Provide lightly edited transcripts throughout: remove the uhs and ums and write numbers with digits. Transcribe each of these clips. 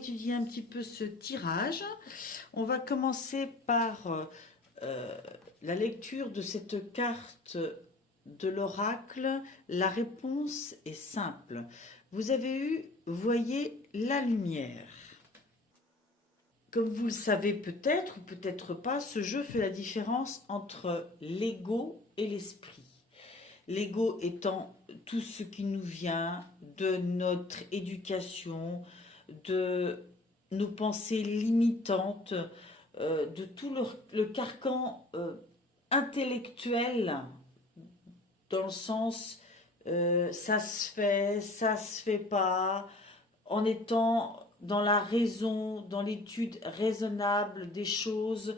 étudier un petit peu ce tirage. On va commencer par la lecture de cette carte de l'oracle. La réponse est simple. Vous avez eu, voyez, la lumière. Comme vous le savez peut-être ou peut-être pas, ce jeu fait la différence entre l'ego et l'esprit. L'ego étant tout ce qui nous vient de notre éducation, de nos pensées limitantes, de tout le carcan intellectuel, dans le sens ça se fait pas, en étant dans la raison, dans l'étude raisonnable des choses,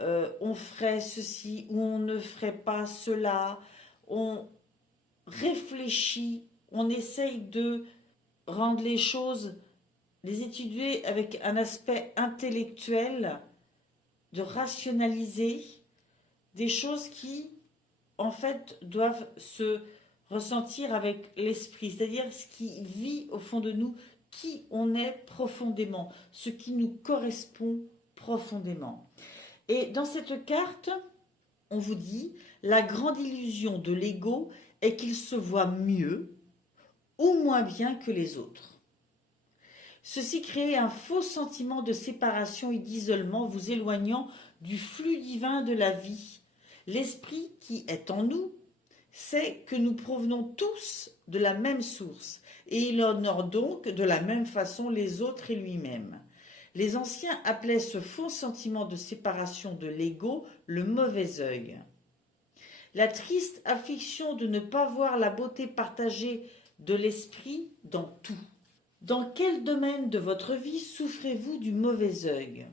on ferait ceci ou on ne ferait pas cela, on réfléchit, on essaye de rendre les choses, les étudier avec un aspect intellectuel, de rationaliser des choses qui, en fait, doivent se ressentir avec l'esprit, c'est-à-dire ce qui vit au fond de nous, qui on est profondément, ce qui nous correspond profondément. Et dans cette carte, on vous dit, la grande illusion de l'ego est qu'il se voit mieux ou moins bien que les autres. Ceci crée un faux sentiment de séparation et d'isolement, vous éloignant du flux divin de la vie. L'esprit qui est en nous sait que nous provenons tous de la même source et il honore donc de la même façon les autres et lui-même. Les anciens appelaient ce faux sentiment de séparation de l'ego le mauvais œil. La triste affliction de ne pas voir la beauté partagée de l'esprit dans tout. Dans quel domaine de votre vie souffrez-vous du mauvais œil?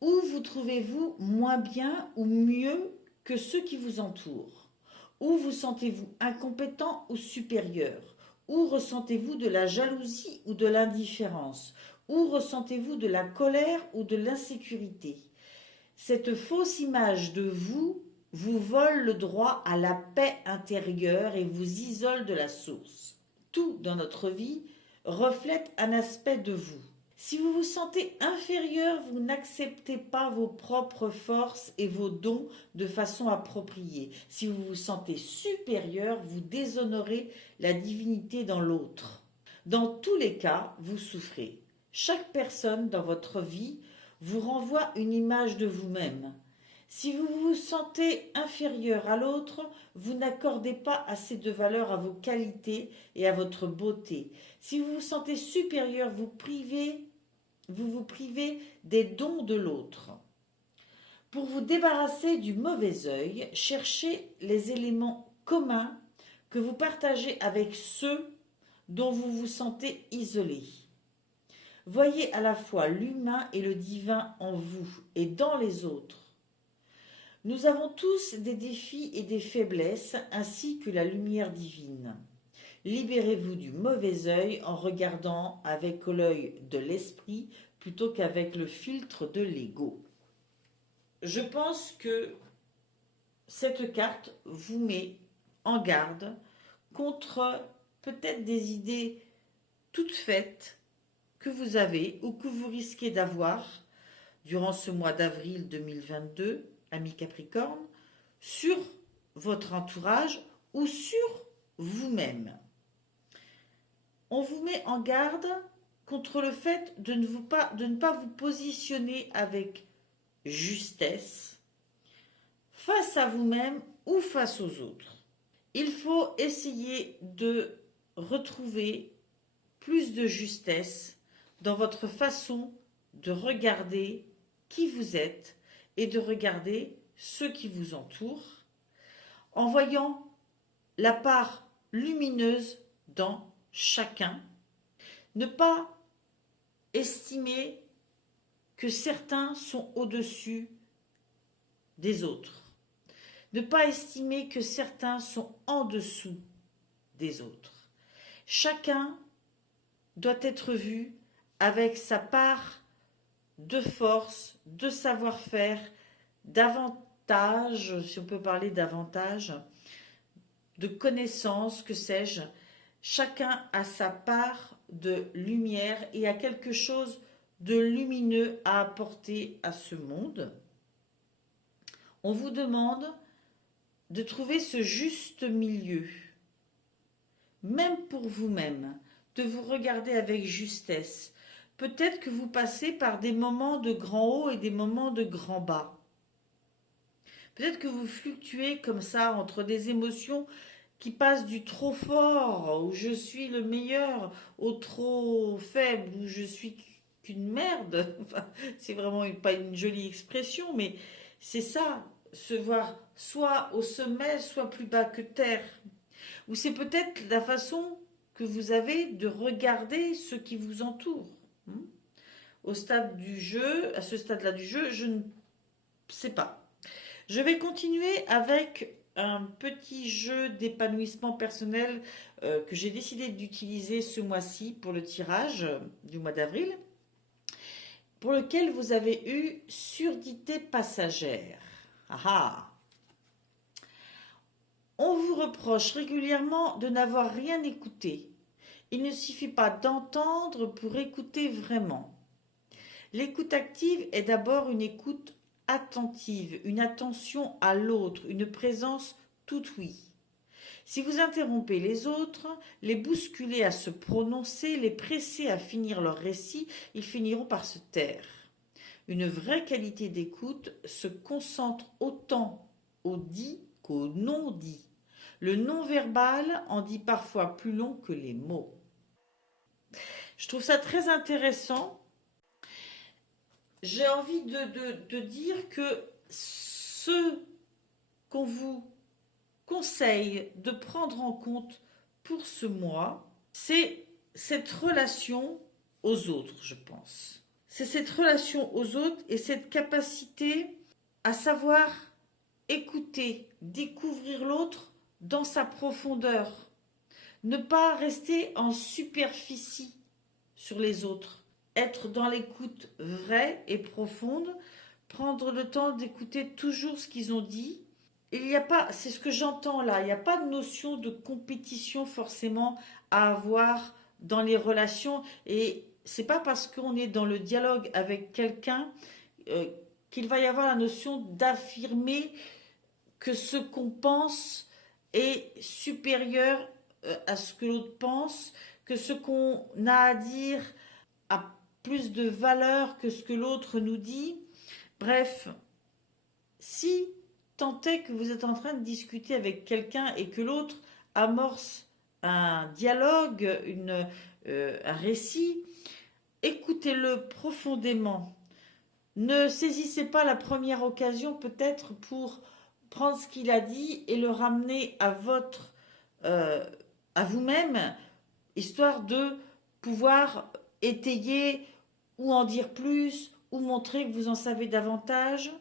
Où vous trouvez-vous moins bien ou mieux que ceux qui vous entourent? Où vous sentez-vous incompétent ou supérieur? Où ressentez-vous de la jalousie ou de l'indifférence? Où ressentez-vous de la colère ou de l'insécurité? Cette fausse image de vous vole le droit à la paix intérieure et vous isole de la source. Tout dans notre vie reflète un aspect de vous. Si vous vous sentez inférieur, vous n'acceptez pas vos propres forces et vos dons de façon appropriée. Si vous vous sentez supérieur, vous déshonorez la divinité dans l'autre. Dans tous les cas, vous souffrez. Chaque personne dans votre vie vous renvoie une image de vous-même. Si vous vous sentez inférieur à l'autre, vous n'accordez pas assez de valeur à vos qualités et à votre beauté. Si vous vous sentez supérieur, vous vous privez des dons de l'autre. Pour vous débarrasser du mauvais œil, cherchez les éléments communs que vous partagez avec ceux dont vous vous sentez isolé. Voyez à la fois l'humain et le divin en vous et dans les autres. Nous avons tous des défis et des faiblesses, ainsi que la lumière divine. Libérez-vous du mauvais œil en regardant avec l'œil de l'esprit plutôt qu'avec le filtre de l'ego. Je pense que cette carte vous met en garde contre peut-être des idées toutes faites que vous avez ou que vous risquez d'avoir durant ce mois d'avril 2022, amis Capricorne, sur votre entourage ou sur vous-même. On vous met en garde contre le fait de ne pas vous positionner avec justesse face à vous-même ou face aux autres. Il faut essayer de retrouver plus de justesse dans votre façon de regarder qui vous êtes et de regarder ceux qui vous entourent, en voyant la part lumineuse dans chacun. Ne pas estimer que certains sont au-dessus des autres. Ne pas estimer que certains sont en dessous des autres. Chacun doit être vu avec sa part de force, de savoir-faire, d'avantage, si on peut parler d'avantage, de connaissances, que sais-je. Chacun a sa part de lumière et a quelque chose de lumineux à apporter à ce monde. On vous demande de trouver ce juste milieu, même pour vous-même, de vous regarder avec justesse. Peut-être que vous passez par des moments de grand haut et des moments de grand bas. Peut-être que vous fluctuez comme ça entre des émotions qui passent du trop fort, où je suis le meilleur, au trop faible, où je suis qu'une merde. Enfin, c'est vraiment pas une jolie expression, mais c'est ça, se voir soit au sommet, soit plus bas que terre. Ou c'est peut-être la façon que vous avez de regarder ce qui vous entoure. Au stade du jeu, à ce stade-là du jeu, je ne sais pas. Je vais continuer avec un petit jeu d'épanouissement personnel que j'ai décidé d'utiliser ce mois-ci pour le tirage du mois d'avril, pour lequel vous avez eu surdité passagère. Ah ah. On vous reproche régulièrement de n'avoir rien écouté. Il ne suffit pas d'entendre pour écouter vraiment. L'écoute active est d'abord une écoute attentive, une attention à l'autre, une présence tout oui. Si vous interrompez les autres, les bousculez à se prononcer, les pressez à finir leur récit, ils finiront par se taire. Une vraie qualité d'écoute se concentre autant au dit qu'au non dit. Le non-verbal en dit parfois plus long que les mots. Je trouve ça très intéressant. J'ai envie de dire que ce qu'on vous conseille de prendre en compte pour ce mois, c'est cette relation aux autres, je pense. C'est cette relation aux autres et cette capacité à savoir écouter, découvrir l'autre dans sa profondeur. Ne pas rester en superficie sur les autres. Être dans l'écoute vraie et profonde, prendre le temps d'écouter toujours ce qu'ils ont dit. Il n'y a pas, c'est ce que j'entends là, il n'y a pas de notion de compétition forcément à avoir dans les relations. Et c'est pas parce qu'on est dans le dialogue avec quelqu'un qu'il va y avoir la notion d'affirmer que ce qu'on pense est supérieur à ce que l'autre pense, que ce qu'on a à dire a plus de valeur que ce que l'autre nous dit. Bref, si tant est que vous êtes en train de discuter avec quelqu'un et que l'autre amorce un dialogue, un récit, écoutez-le profondément. Ne saisissez pas la première occasion peut-être pour prendre ce qu'il a dit et le ramener à vous-même, histoire de pouvoir étayer ou en dire plus ou montrer que vous en savez davantage.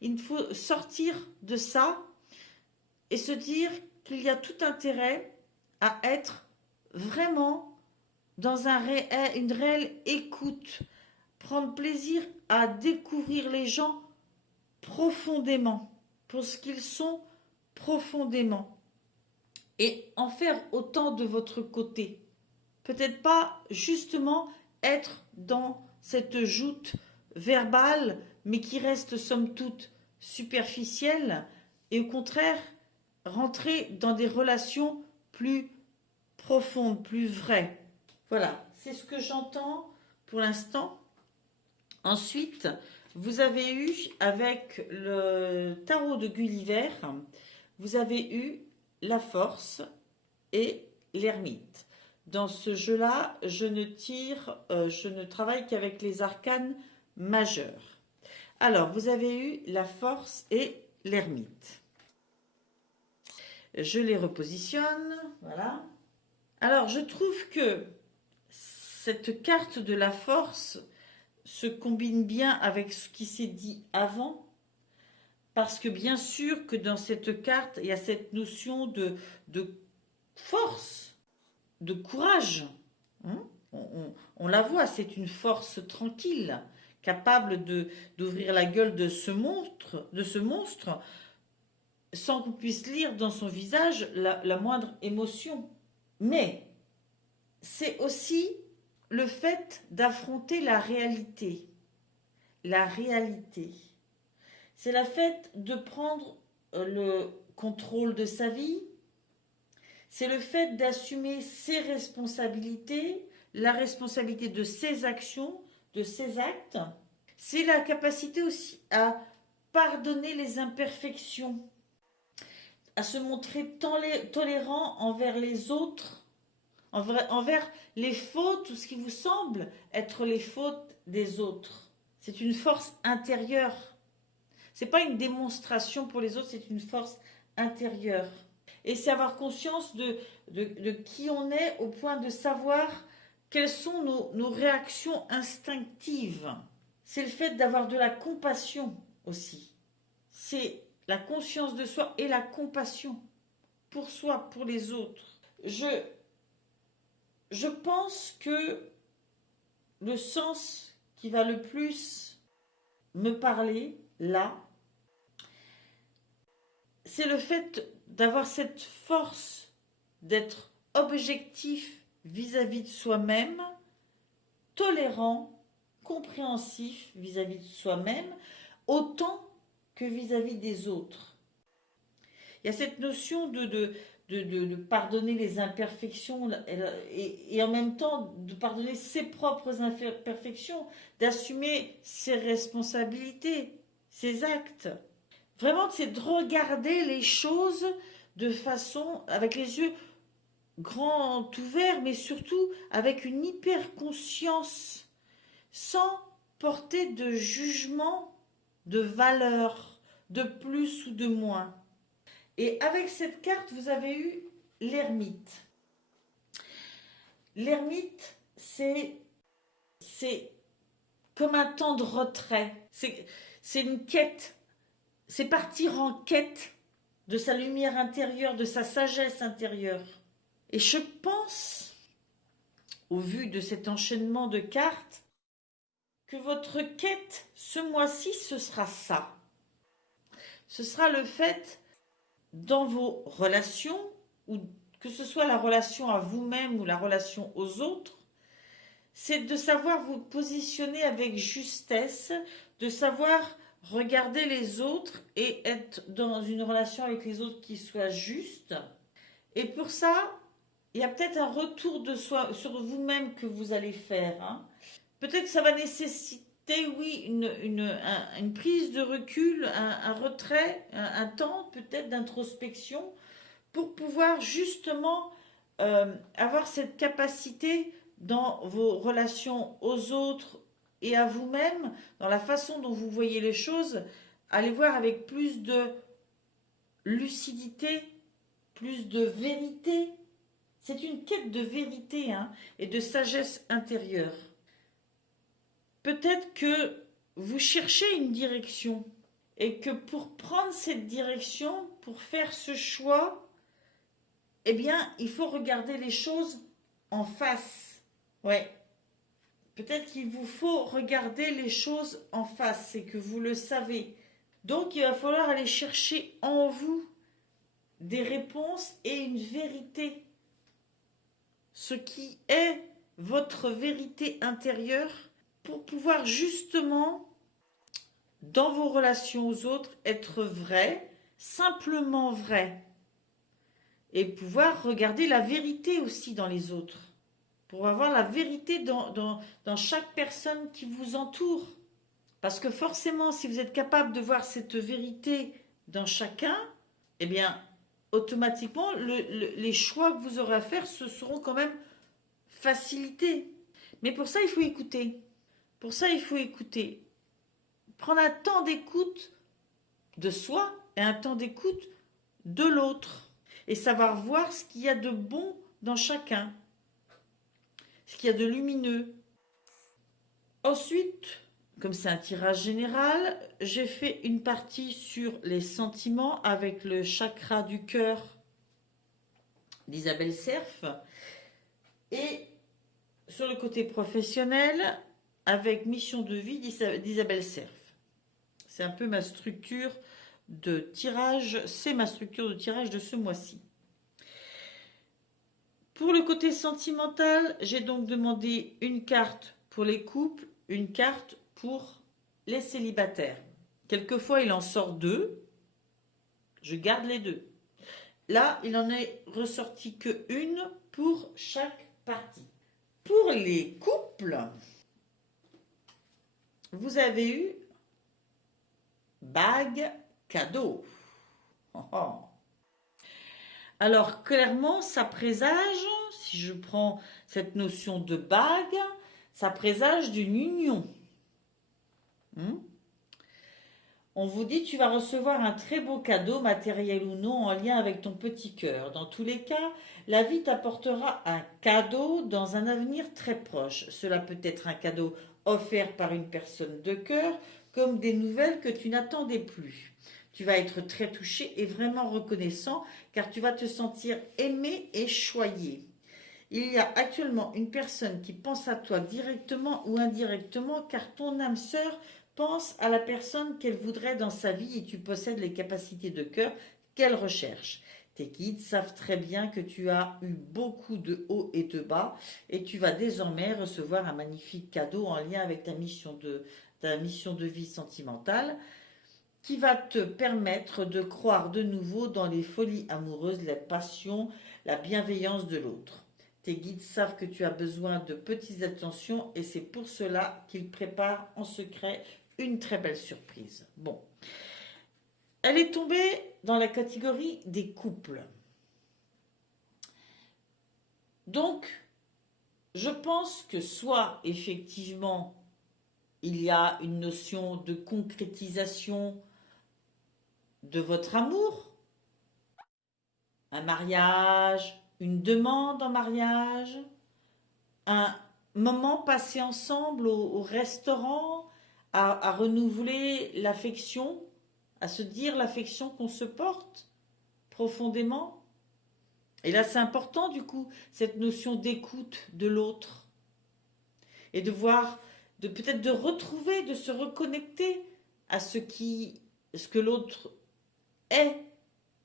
Il faut sortir de ça et se dire qu'il y a tout intérêt à être vraiment dans une réelle écoute, prendre plaisir à découvrir les gens profondément, pour ce qu'ils sont profondément, et en faire autant de votre côté. Peut-être pas justement être dans cette joute verbale, mais qui reste somme toute superficielle, et au contraire, rentrer dans des relations plus profondes, plus vraies. Voilà, c'est ce que j'entends pour l'instant. Ensuite, vous avez eu, avec le tarot de Gulliver, vous avez eu la force et l'ermite. Dans ce jeu-là, je ne travaille qu'avec les arcanes majeurs. Alors, vous avez eu la force et l'ermite. Je les repositionne, voilà. Alors, je trouve que cette carte de la force se combine bien avec ce qui s'est dit avant, parce que bien sûr que dans cette carte, il y a cette notion de force, de courage. On la voit, c'est une force tranquille, capable d'ouvrir la gueule de ce monstre, sans qu'on puisse lire dans son visage la moindre émotion. Mais c'est aussi le fait d'affronter la réalité. La réalité. C'est le fait de prendre le contrôle de sa vie. C'est le fait d'assumer ses responsabilités, la responsabilité de ses actions, de ses actes. C'est la capacité aussi à pardonner les imperfections, à se montrer tolérant envers les autres, envers les fautes ou ce qui vous semble être les fautes des autres. C'est une force intérieure. Ce n'est pas une démonstration pour les autres, c'est une force intérieure. Et c'est avoir conscience de qui on est au point de savoir quelles sont nos réactions instinctives. C'est le fait d'avoir de la compassion aussi. C'est la conscience de soi et la compassion pour soi, pour les autres. Je pense que le sens qui va le plus me parler, là, c'est le fait d'avoir cette force d'être objectif vis-à-vis de soi-même, tolérant, compréhensif vis-à-vis de soi-même, autant que vis-à-vis des autres. Il y a cette notion de pardonner les imperfections et en même temps de pardonner ses propres imperfections, d'assumer ses responsabilités, ses actes. Vraiment, c'est de regarder les choses de façon, avec les yeux grands ouverts, mais surtout avec une hyper conscience, sans porter de jugement, de valeur, de plus ou de moins. Et avec cette carte, vous avez eu l'ermite. L'ermite, c'est comme un temps de retrait. C'est une quête. C'est partir en quête de sa lumière intérieure, de sa sagesse intérieure. Et je pense, au vu de cet enchaînement de cartes, que votre quête ce mois-ci, ce sera ça. Ce sera le fait, dans vos relations, ou que ce soit la relation à vous-même ou la relation aux autres, c'est de savoir vous positionner avec justesse, de savoir regarder les autres et être dans une relation avec les autres qui soit juste. Et pour ça, il y a peut-être un retour de soi sur vous-même que vous allez faire. Hein. Peut-être que ça va nécessiter, oui, une prise de recul, un retrait, un temps peut-être d'introspection pour pouvoir justement avoir cette capacité dans vos relations aux autres et à vous-même, dans la façon dont vous voyez les choses, allez voir avec plus de lucidité, plus de vérité. C'est une quête de vérité hein, et de sagesse intérieure. Peut-être que vous cherchez une direction et que pour prendre cette direction, pour faire ce choix, eh bien, il faut regarder les choses en face. Ouais. Peut-être qu'il vous faut regarder les choses en face et que vous le savez. Donc, il va falloir aller chercher en vous des réponses et une vérité. Ce qui est votre vérité intérieure pour pouvoir justement, dans vos relations aux autres, être vrai, simplement vrai. Et pouvoir regarder la vérité aussi dans les autres. Pour avoir la vérité dans chaque personne qui vous entoure. Parce que forcément, si vous êtes capable de voir cette vérité dans chacun, eh bien, automatiquement, les choix que vous aurez à faire, ce seront quand même facilités. Mais pour ça, il faut écouter. Pour ça, il faut écouter. Prendre un temps d'écoute de soi et un temps d'écoute de l'autre. Et savoir voir ce qu'il y a de bon dans chacun. Ce qu'il y a de lumineux. Ensuite, comme c'est un tirage général, j'ai fait une partie sur les sentiments avec le chakra du cœur d'Isabelle Serf et sur le côté professionnel avec mission de vie d'Isabelle Serf. C'est un peu ma structure de tirage, c'est ma structure de tirage de ce mois-ci. Pour le côté sentimental, j'ai donc demandé une carte pour les couples, une carte pour les célibataires. Quelquefois, il en sort deux. Je garde les deux. Là, il en est ressorti que une pour chaque partie. Pour les couples, vous avez eu bague cadeau. Oh, oh. Alors clairement, ça présage, si je prends cette notion de bague, ça présage d'une union. On vous dit, tu vas recevoir un très beau cadeau, matériel ou non, en lien avec ton petit cœur. Dans tous les cas, la vie t'apportera un cadeau dans un avenir très proche. Cela peut être un cadeau offert par une personne de cœur, comme des nouvelles que tu n'attendais plus. Tu vas être très touché et vraiment reconnaissant, car tu vas te sentir aimé et choyé. Il y a actuellement une personne qui pense à toi directement ou indirectement, car ton âme sœur pense à la personne qu'elle voudrait dans sa vie et tu possèdes les capacités de cœur qu'elle recherche. Tes guides savent très bien que tu as eu beaucoup de hauts et de bas et tu vas désormais recevoir un magnifique cadeau en lien avec ta mission de vie sentimentale qui va te permettre de croire de nouveau dans les folies amoureuses, la passion, la bienveillance de l'autre. Tes guides savent que tu as besoin de petites attentions et c'est pour cela qu'ils préparent en secret une très belle surprise. Bon, elle est tombée dans la catégorie des couples. Donc, je pense que soit effectivement il y a une notion de concrétisation de votre amour, un mariage, une demande en mariage, un moment passé ensemble au restaurant, à renouveler l'affection, à se dire l'affection qu'on se porte profondément. Et là, c'est important du coup, cette notion d'écoute de l'autre. Et de voir, peut-être de retrouver, de se reconnecter à ce que l'autre est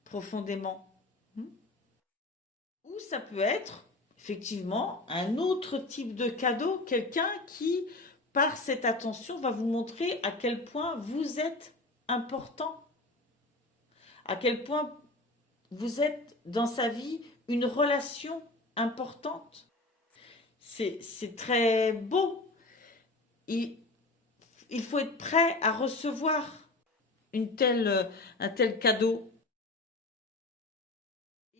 profondément. Ou ça peut être effectivement un autre type de cadeau, quelqu'un qui, par cette attention, va vous montrer à quel point vous êtes important, à quel point vous êtes dans sa vie une relation importante. C'est très beau. Il faut être prêt à recevoir un tel cadeau.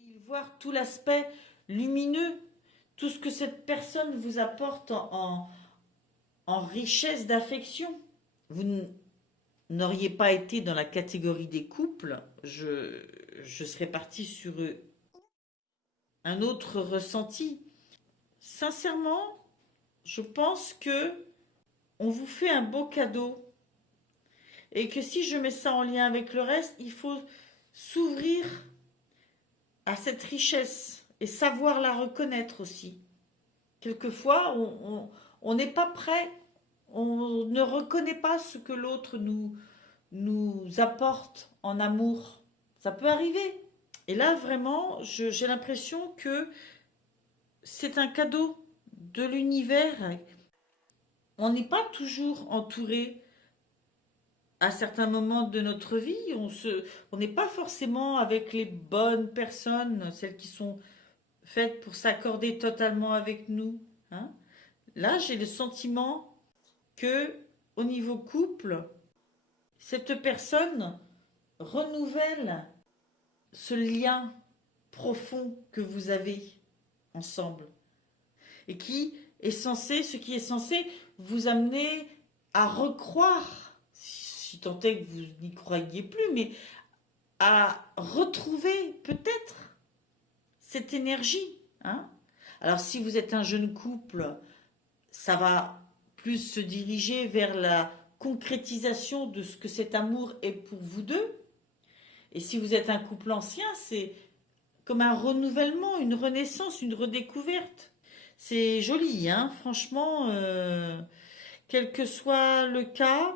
Et voir tout l'aspect lumineux, tout ce que cette personne vous apporte en richesse d'affection. Vous n'auriez pas été dans la catégorie des couples, je serais partie sur un autre ressenti. Sincèrement, je pense que on vous fait un beau cadeau et que si je mets ça en lien avec le reste, il faut s'ouvrir à cette richesse et savoir la reconnaître aussi. Quelquefois, on n'est pas prêt, on ne reconnaît pas ce que l'autre nous apporte en amour. Ça peut arriver. Et là, vraiment, j'ai l'impression que c'est un cadeau de l'univers. On n'est pas toujours entouré à certains moments de notre vie. On n'est pas forcément avec les bonnes personnes, celles qui sont faites pour s'accorder totalement avec nous. Hein. Là, j'ai le sentiment que, au niveau couple, cette personne renouvelle ce lien profond que vous avez ensemble et ce qui est censé vous amener à recroire, si tant est que vous n'y croyez plus, mais à retrouver peut-être cette énergie. Hein. Alors si vous êtes un jeune couple, ça va plus se diriger vers la concrétisation de ce que cet amour est pour vous deux. Et si vous êtes un couple ancien, c'est comme un renouvellement, une renaissance, une redécouverte. C'est joli, hein, franchement, quel que soit le cas,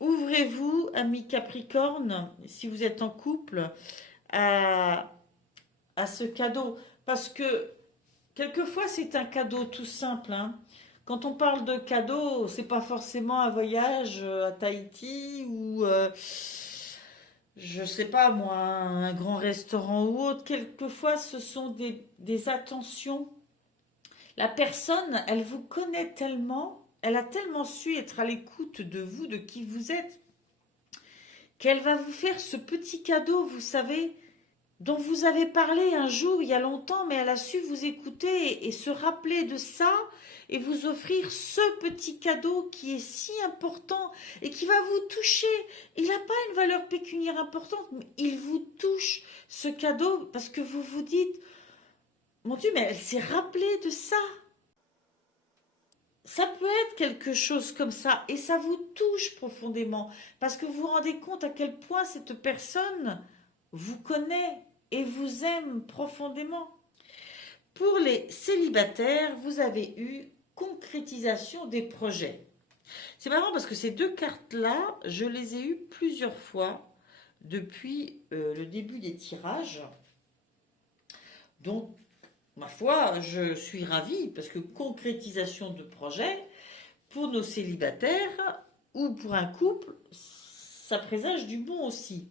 ouvrez-vous, amis Capricorne, si vous êtes en couple, à ce cadeau. parce que quelquefois c'est un cadeau tout simple, hein. Quand on parle de cadeau, c'est pas forcément un voyage à Tahiti ou je sais pas moi, un grand restaurant ou autre. Quelquefois, ce sont des attentions. La personne, elle vous connaît tellement, elle a tellement su être à l'écoute de vous, de qui vous êtes, qu'elle va vous faire ce petit cadeau, vous savez, dont vous avez parlé un jour il y a longtemps, mais elle a su vous écouter et se rappeler de ça et vous offrir ce petit cadeau qui est si important et qui va vous toucher. Il n'a pas une valeur pécuniaire importante, mais il vous touche ce cadeau parce que vous vous dites, mon Dieu, mais elle s'est rappelée de ça. Ça peut être quelque chose comme ça et ça vous touche profondément parce que vous vous rendez compte à quel point cette personne vous connaît et vous aime profondément. Pour les célibataires, vous avez eu concrétisation des projets. C'est marrant parce que ces deux cartes-là, je les ai eues plusieurs fois depuis le début des tirages. Donc, ma foi, je suis ravie parce que concrétisation de projet, pour nos célibataires ou pour un couple, ça présage du bon aussi.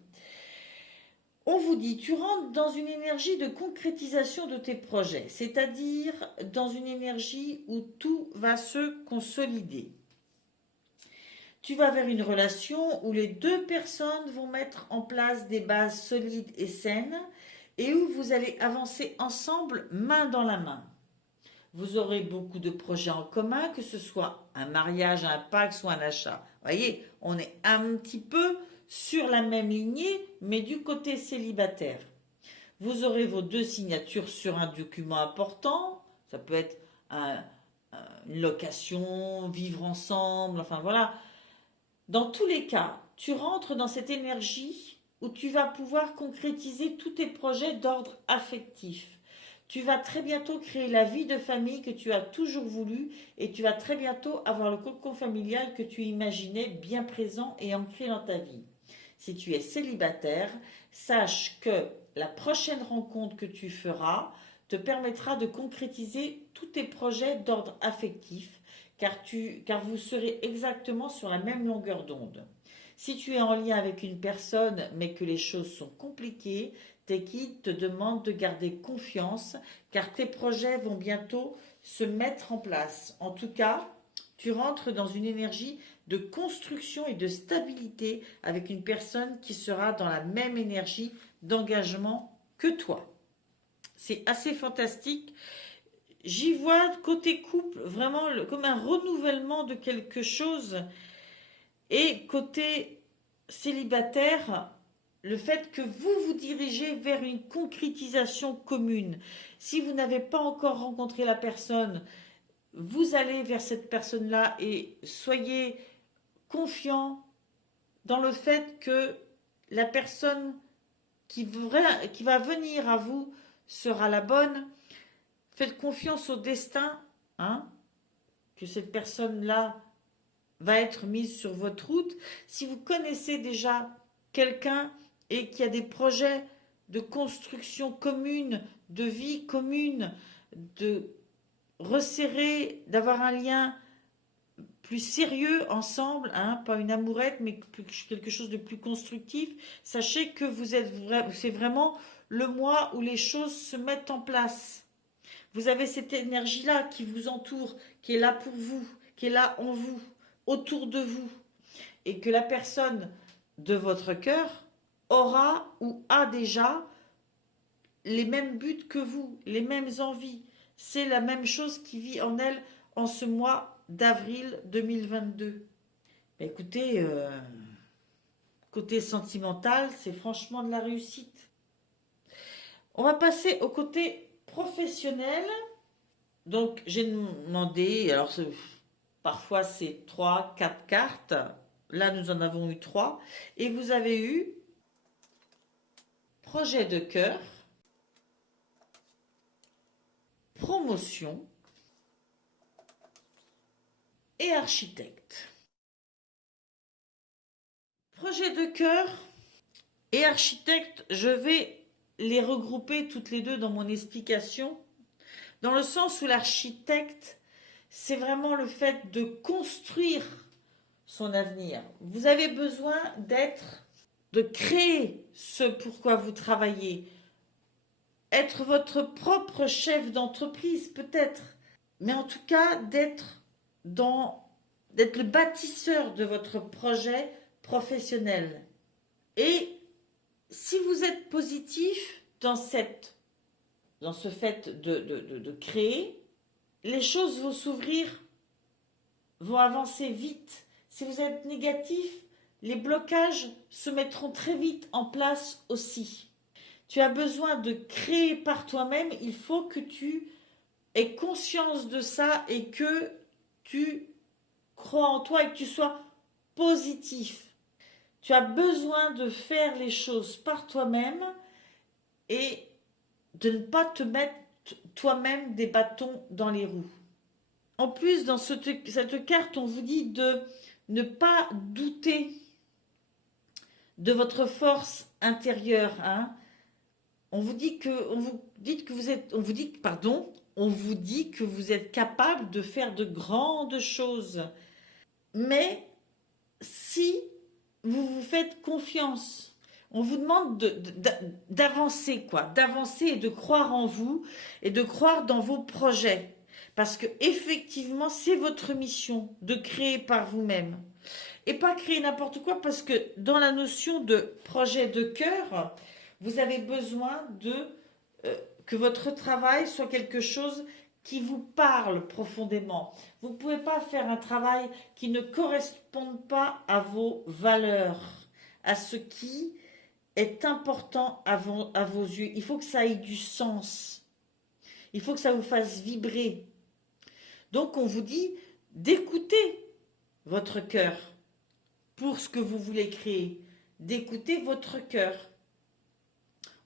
On vous dit, tu rentres dans une énergie de concrétisation de tes projets, c'est-à-dire dans une énergie où tout va se consolider. Tu vas vers une relation où les deux personnes vont mettre en place des bases solides et saines et où vous allez avancer ensemble main dans la main. Vous aurez beaucoup de projets en commun, que ce soit un mariage, un pacte ou un achat. Vous voyez, on est un petit peu sur la même lignée, mais du côté célibataire. Vous aurez vos deux signatures sur un document important. Ça peut être une location, vivre ensemble, enfin voilà. Dans tous les cas, tu rentres dans cette énergie où tu vas pouvoir concrétiser tous tes projets d'ordre affectif. Tu vas très bientôt créer la vie de famille que tu as toujours voulu et tu vas très bientôt avoir le cocon familial que tu imaginais bien présent et ancré dans ta vie. Si tu es célibataire, sache que la prochaine rencontre que tu feras te permettra de concrétiser tous tes projets d'ordre affectif car vous serez exactement sur la même longueur d'onde. Si tu es en lien avec une personne mais que les choses sont compliquées, tes guides te demandent de garder confiance car tes projets vont bientôt se mettre en place. En tout cas, tu rentres dans une énergie de construction et de stabilité avec une personne qui sera dans la même énergie d'engagement que toi. C'est assez fantastique. J'y vois côté couple vraiment comme un renouvellement de quelque chose et côté célibataire, le fait que vous vous dirigez vers une concrétisation commune. Si vous n'avez pas encore rencontré la personne, vous allez vers cette personne-là et soyez confiant dans le fait que la personne qui va venir à vous sera la bonne. Faites confiance au destin, hein, que cette personne-là va être mise sur votre route. Si vous connaissez déjà quelqu'un et qu'il y a des projets de construction commune, de vie commune, de resserrer, d'avoir un lien plus sérieux ensemble, hein, pas une amourette, mais quelque chose de plus constructif, sachez que c'est vraiment le mois où les choses se mettent en place. Vous avez cette énergie-là qui vous entoure, qui est là pour vous, qui est là en vous, autour de vous, et que la personne de votre cœur aura ou a déjà les mêmes buts que vous, les mêmes envies. C'est la même chose qui vit en elle en ce mois d'avril 2022. Écoutez, côté sentimental, c'est franchement de la réussite. On va passer au côté professionnel. Donc, j'ai demandé, alors parfois c'est 3, 4 cartes. Là, nous en avons eu 3. Et vous avez eu projet de cœur, promotion et architecte. Projet de cœur et architecte, je vais les regrouper toutes les deux dans mon explication, dans le sens où l'architecte, c'est vraiment le fait de construire son avenir. Vous avez besoin de créer ce pourquoi vous travaillez, être votre propre chef d'entreprise peut-être, mais en tout cas d'être le bâtisseur de votre projet professionnel. Et si vous êtes positif dans ce fait de créer, les choses vont s'ouvrir, vont avancer vite. Si vous êtes négatif, les blocages se mettront très vite en place aussi. Tu as besoin de créer par toi-même, il faut que tu aies conscience de ça et que tu crois en toi et que tu sois positif. Tu as besoin de faire les choses par toi-même et de ne pas te mettre toi-même des bâtons dans les roues. En plus, dans cette carte, on vous dit de ne pas douter de votre force intérieure. On vous dit que vous êtes capable de faire de grandes choses. Mais si vous vous faites confiance, on vous demande d'avancer, d'avancer et de croire en vous et de croire dans vos projets. Parce que effectivement, c'est votre mission de créer par vous-même. Et pas créer n'importe quoi, parce que dans la notion de projet de cœur, vous avez besoin que votre travail soit quelque chose qui vous parle profondément. Vous ne pouvez pas faire un travail qui ne corresponde pas à vos valeurs, à ce qui est important à vos yeux. Il faut que ça ait du sens. Il faut que ça vous fasse vibrer. Donc on vous dit d'écouter votre cœur pour ce que vous voulez créer, d'écouter votre cœur.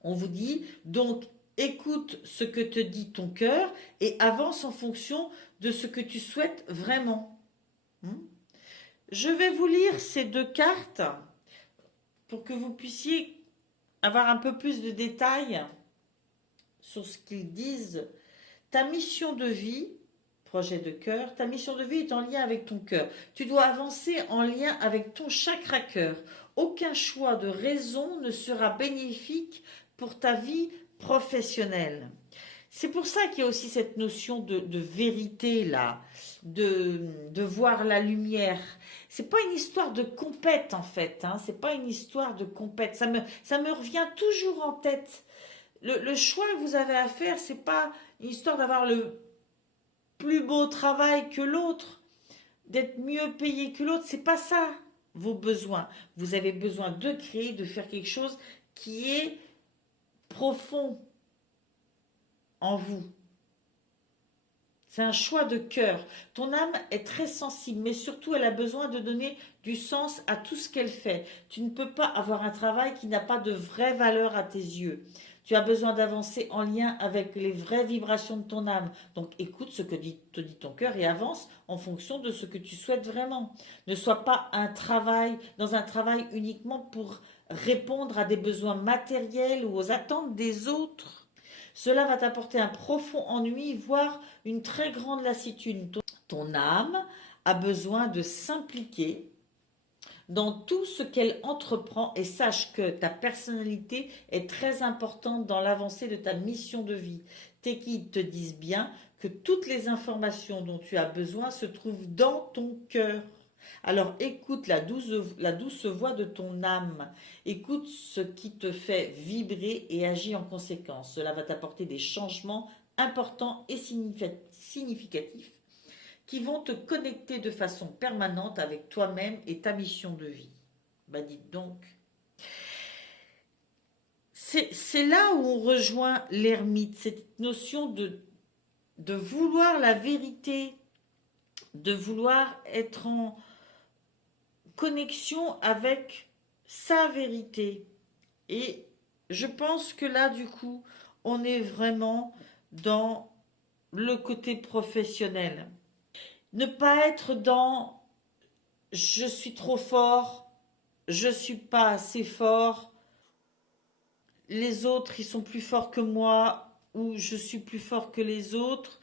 On vous dit donc écoute ce que te dit ton cœur et avance en fonction de ce que tu souhaites vraiment. Je vais vous lire ces deux cartes pour que vous puissiez avoir un peu plus de détails sur ce qu'ils disent. Ta mission de vie, projet de cœur, ta mission de vie est en lien avec ton cœur. Tu dois avancer en lien avec ton chakra cœur. Aucun choix de raison ne sera bénéfique pour ta vie professionnelle. C'est pour ça qu'il y a aussi cette notion de vérité là, de voir la lumière. C'est pas une histoire de compète en fait, c'est pas une histoire de compète. Ça me revient toujours en tête. Le choix que vous avez à faire, c'est pas une histoire d'avoir le plus beau travail que l'autre, d'être mieux payé que l'autre. C'est pas ça vos besoins. Vous avez besoin de créer, de faire quelque chose qui est profond en vous. C'est un choix de cœur. Ton âme est très sensible, mais surtout elle a besoin de donner du sens à tout ce qu'elle fait. Tu ne peux pas avoir un travail qui n'a pas de vraie valeur à tes yeux. Tu as besoin d'avancer en lien avec les vraies vibrations de ton âme. Donc écoute ce que te dit ton cœur et avance en fonction de ce que tu souhaites vraiment. Ne sois pas dans un travail uniquement pour répondre à des besoins matériels ou aux attentes des autres. Cela va t'apporter un profond ennui, voire une très grande lassitude. Ton âme a besoin de s'impliquer dans tout ce qu'elle entreprend et sache que ta personnalité est très importante dans l'avancée de ta mission de vie. Tes guides te disent bien que toutes les informations dont tu as besoin se trouvent dans ton cœur. Alors écoute la douce voix de ton âme, écoute ce qui te fait vibrer et agis en conséquence. Cela va t'apporter des changements importants et significatifs qui vont te connecter de façon permanente avec toi-même et ta mission de vie. Dites donc. C'est là où on rejoint l'ermite, cette notion de vouloir la vérité, de vouloir être en connexion avec sa vérité. Et je pense que là, du coup, on est vraiment dans le côté professionnel. Ne pas être dans « je suis trop fort »,« je suis pas assez fort ». les autres, ils sont plus forts que moi ou je suis plus fort que les autres.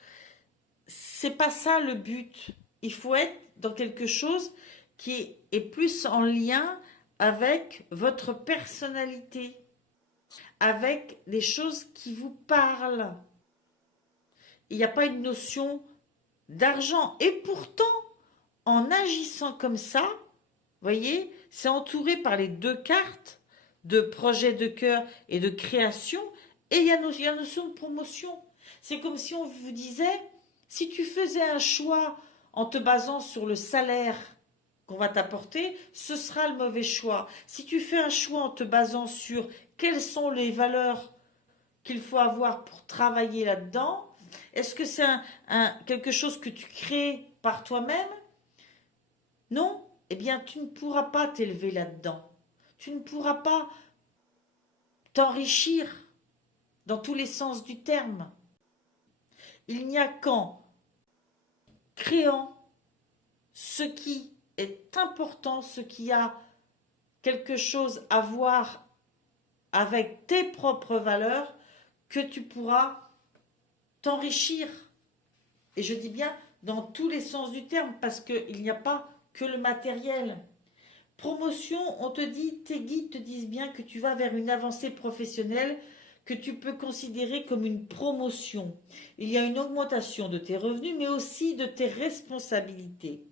C'est pas ça le but. Il faut être dans quelque chose qui est plus en lien avec votre personnalité, avec des choses qui vous parlent. Il n'y a pas une notion d'argent. Et pourtant, en agissant comme ça, voyez, c'est entouré par les deux cartes de projet de cœur et de création, et il y a la notion de promotion. C'est comme si on vous disait, si tu faisais un choix en te basant sur le salaire qu'on va t'apporter, ce sera le mauvais choix. Si tu fais un choix en te basant sur quelles sont les valeurs qu'il faut avoir pour travailler là-dedans, est-ce que c'est quelque chose que tu crées par toi-même? Non, eh bien tu ne pourras pas t'élever là-dedans. Tu ne pourras pas t'enrichir dans tous les sens du terme. Il n'y a qu'en créant ce qui est important, ce qui a quelque chose à voir avec tes propres valeurs, que tu pourras t'enrichir. Et je dis bien dans tous les sens du terme, parce qu'il n'y a pas que le matériel. Promotion, on te dit, tes guides te disent bien que tu vas vers une avancée professionnelle que tu peux considérer comme une promotion. Il y a une augmentation de tes revenus, mais aussi de tes responsabilités.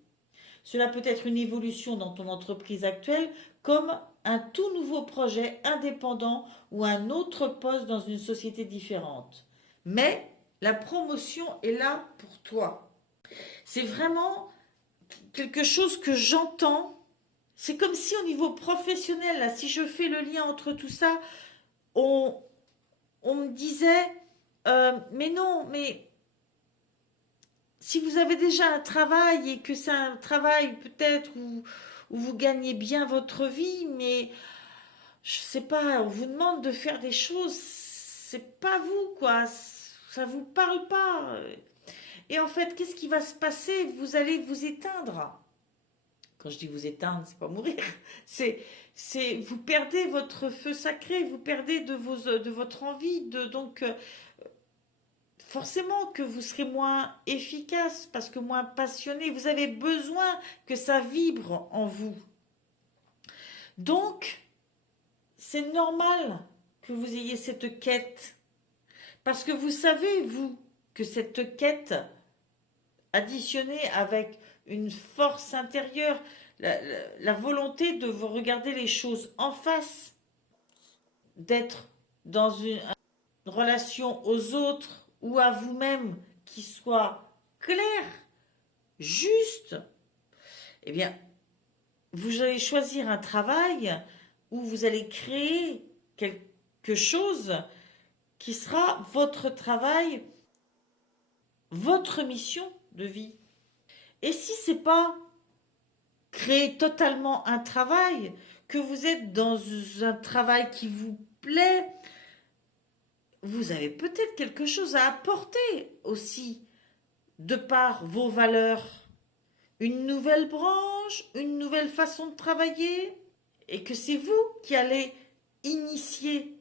Cela peut être une évolution dans ton entreprise actuelle, comme un tout nouveau projet indépendant ou un autre poste dans une société différente. Mais la promotion est là pour toi. C'est vraiment quelque chose que j'entends. C'est comme si au niveau professionnel, là, si je fais le lien entre tout ça, on me disait, mais non, mais si vous avez déjà un travail et que c'est un travail peut-être où vous gagnez bien votre vie, mais je sais pas, on vous demande de faire des choses, c'est pas vous, quoi, ça vous parle pas. Et en fait, qu'est-ce qui va se passer? Vous allez vous éteindre. Quand je dis vous éteindre, c'est pas mourir. C'est vous perdez votre feu sacré, vous perdez de votre envie, donc forcément que vous serez moins efficace parce que moins passionné. Vous avez besoin que ça vibre en vous. Donc, c'est normal que vous ayez cette quête parce que vous savez, vous, que cette quête additionnée avec une force intérieure, la volonté de vous regarder les choses en face, d'être dans une relation aux autres ou à vous-même qui soit claire, juste, eh bien, vous allez choisir un travail où vous allez créer quelque chose qui sera votre travail, votre mission de vie. Et si c'est pas créer totalement un travail, que vous êtes dans un travail qui vous plaît, vous avez peut-être quelque chose à apporter aussi de par vos valeurs. Une nouvelle branche, une nouvelle façon de travailler, et que c'est vous qui allez initier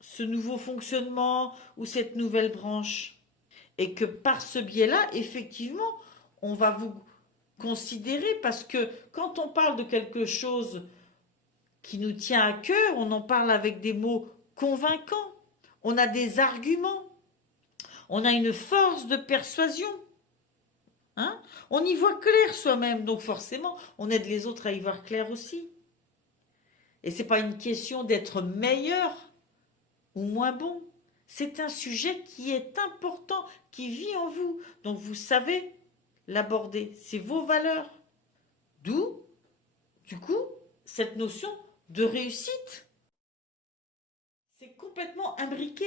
ce nouveau fonctionnement ou cette nouvelle branche. Et que par ce biais-là, effectivement, on va vous considérer, parce que quand on parle de quelque chose qui nous tient à cœur, on en parle avec des mots convaincants, on a des arguments, on a une force de persuasion. Hein? On y voit clair soi-même, donc forcément, on aide les autres à y voir clair aussi. Et ce n'est pas une question d'être meilleur ou moins bon. C'est un sujet qui est important, qui vit en vous. Donc vous savez l'aborder. C'est vos valeurs. D'où, du coup, cette notion de réussite. C'est complètement imbriqué.